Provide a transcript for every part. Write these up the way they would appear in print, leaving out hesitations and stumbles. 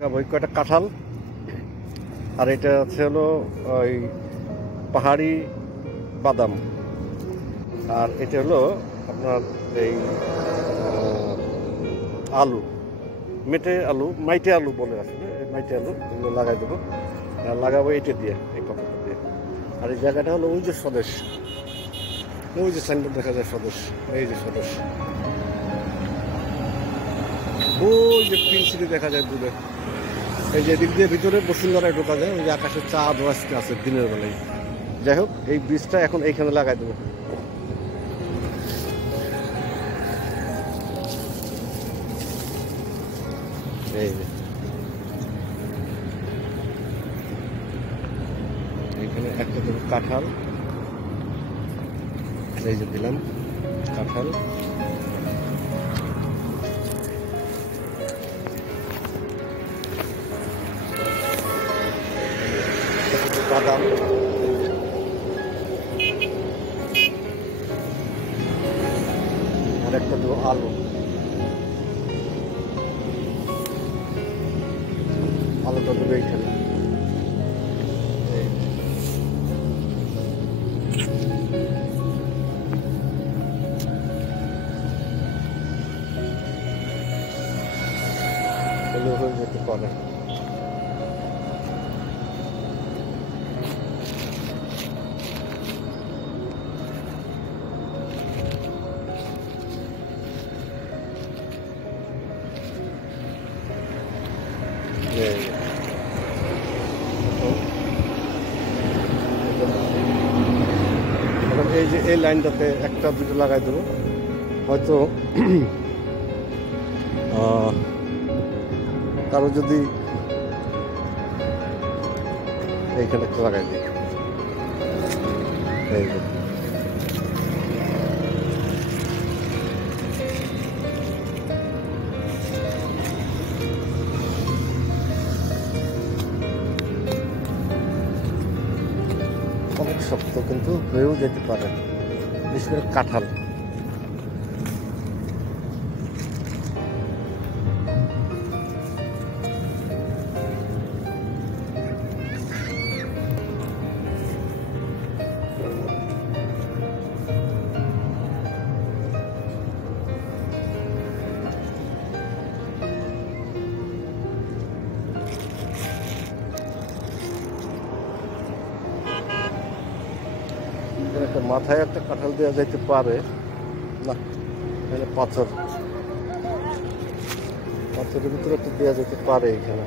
ওই কয়টা কাঁঠাল আর এটা হচ্ছে হলো ওই পাহাড়ি বাদাম আর এটা হলো আপনার এই আলু মাইটে আলু বলে আসলে মাইটে আলু এগুলো লাগাই দেবো লাগাবো এটা দিয়ে এই পাথরটা দিয়ে। আর এই জায়গাটা হলো ওই যে স্বদেশ, ওই যে সাইনবোর্ড দেখা যায় স্বদেশ, এই যে স্বদেশ, ওই যে পিনসিলি দেখা যায় দূরে, এই যে দিক দিয়ে ভিতরে বসুন্ধরায় ঢোকা যায়, ওই যে আকাশে চাঁদ আজকে আছে দিনের বেলায়। যাই হোক এই বীজটা এখন এইখানে লাগাই দেবো। এই যে এইখানে একটা দেবো কাঁঠাল, এই যে দিলাম কাঁঠাল, বাদাম, আর একটা দেবো আলু, আলুটা দেবো এইখানে। হয়ে যেতে পারে। এই যে এই লাইনটাতে একটা দুটো লাগাই দেবো, হয়তো কারো যদি এইখানে একটা লাগাই দিই, এই যে অনেক শক্ত কিন্তু হয়েও যেতে পারে, বিশেষ করে কাঁঠাল। একটা মাথায় একটা কাঁঠাল দেওয়া যাইতে পারে না, এখানে পাথরের ভিতরে একটা দেওয়া যেতে পারে এখানে।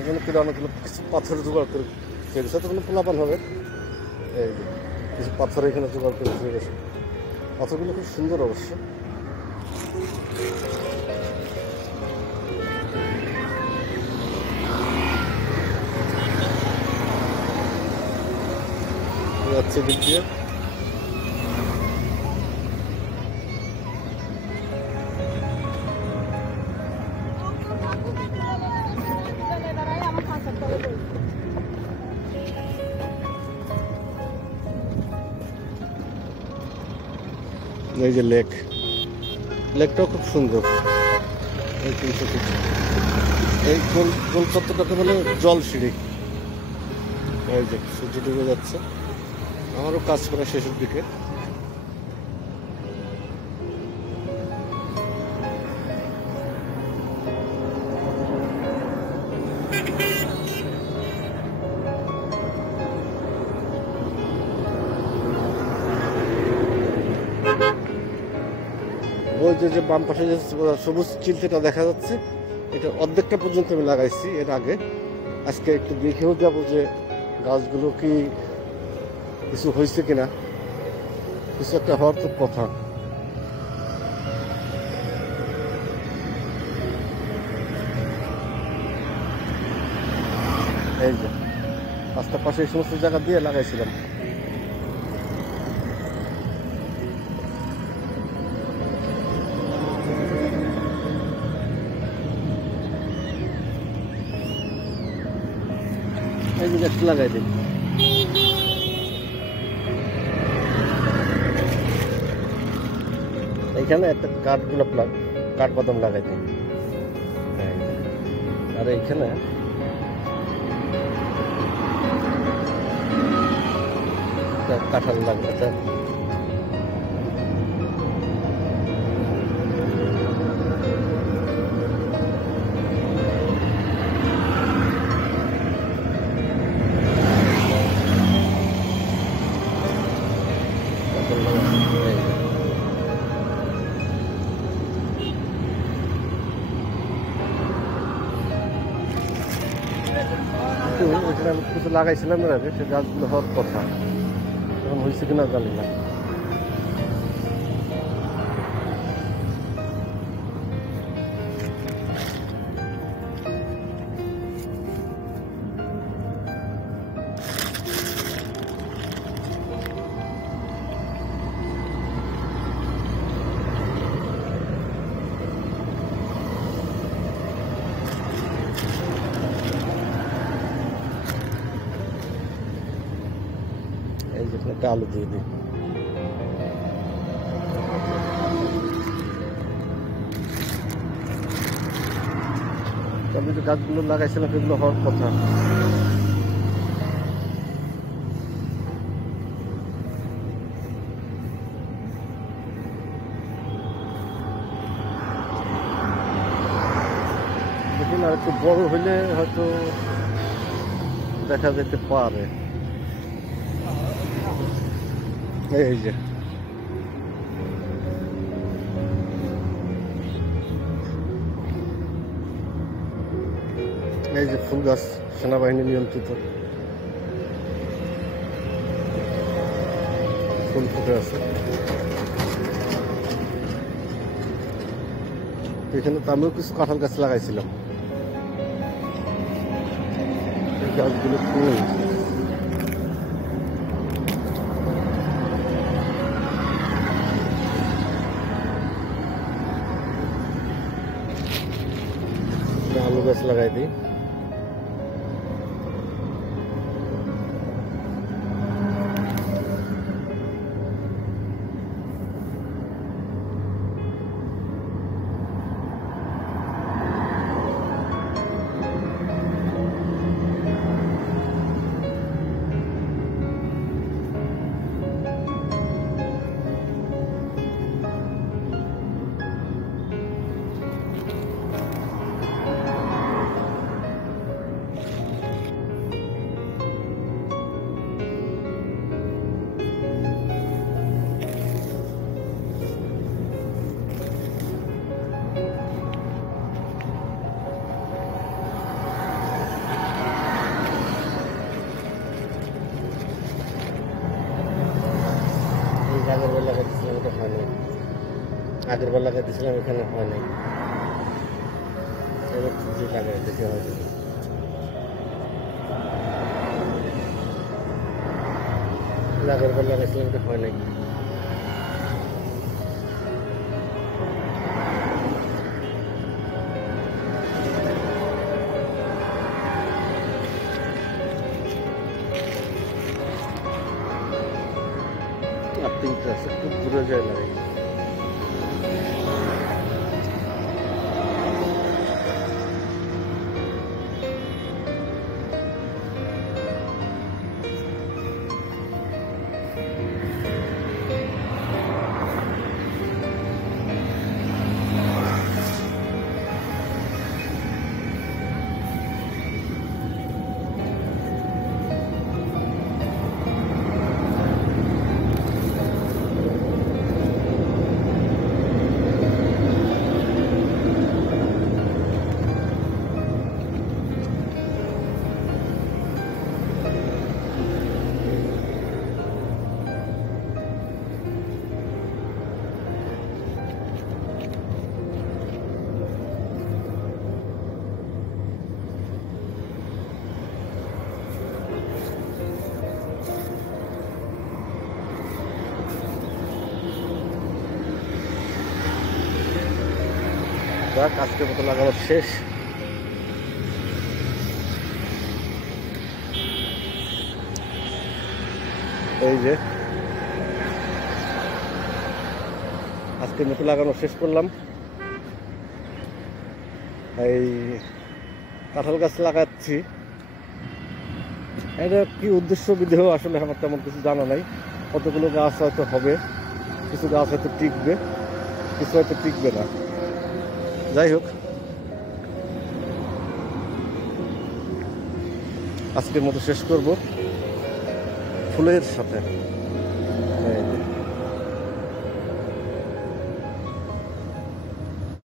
এখানে অনেকগুলো কিছু পাথর জোগাড় করে ফেলেছে, তো কোনো পোলাপান হবে। এই যে কিছু পাথর এখানে জোগাড় করে ফেলে গেছে, পাথরগুলো খুব সুন্দর অবশ্য। যাচ্ছে দিক দিয়ে এই যে লেকটাও খুব সুন্দর। এই 300 ফিট এই গোল চত্বরটাকে বলে জল সিঁড়ি। এই যে সূর্য ডুবে যাচ্ছে, আমারও কাজ করা শেষের দিকে। ওই যে বাম পাশে যে সবুজ চিলতেটা দেখা যাচ্ছে, এটা অর্ধেকটা পর্যন্ত আমি লাগাইছি এর আগে। আজকে একটু দেখেও যাবো যে গাছগুলো কি কিছু হয়েছে কিনা, কিছু একটা হওয়ার তো কথা। এই যে রাস্তার পাশে এই সমস্ত জায়গা দিয়ে লাগাইছিলাম। এই যে গাছটা লাগাই দিই। এইখানে একটা কাঠবাদাম লাগাই দিই। আর এইখানে কাঁঠাল লাগবে। আমি কিছু লাগাইছিলাম এর আগে, সে গাছগুলো হওয়ার কথা, এখন হয়েছে কিনা জানি না। এই যে একটা আলু দিয়ে দিই। আমি যে গাছগুলো লাগাইছিলাম সেগুলো হওয়ার কথা। দেখুন আর একটু বড় হইলে হয়তো দেখা যেতে পারে। এই যে ফুল গাছ, সেনাবাহিনী নিয়ন্ত্রিত, ফুল ফুটে আছে। এখানে তো আমিও কিছু কাঁঠাল গাছ লাগাইছিলাম, এই গাছগুলো ফুল। আলু গাছ লাগাই দিই। আগের বার লাগাইছিলাম, এটা হয় নাই। আগের বার লাগাইছিলাম, এখানে হয় নাই। এবার যে লাগাই দেখে হয়তো আগের বার লাগাইছিলাম, এটা হয় নাই। আর তিনটা আছে, খুব দূরে যায় লাগাই। যাক, আজকের মতো লাগানো শেষ। এই যে আজকের মতো লাগানো শেষ করলাম। এই কাঁঠাল গাছ লাগাচ্ছি, এটা কি উদ্দেশ্য বিধেয় আসলে আমার তেমন কিছু জানা নাই। কতগুলো গাছ হয়তো হবে, কিছু গাছ হয়তো টিকবে, কিছু হয়তো টিকবে না। যাই হোক, আজকের মতো শেষ করব ফুলের সাথে।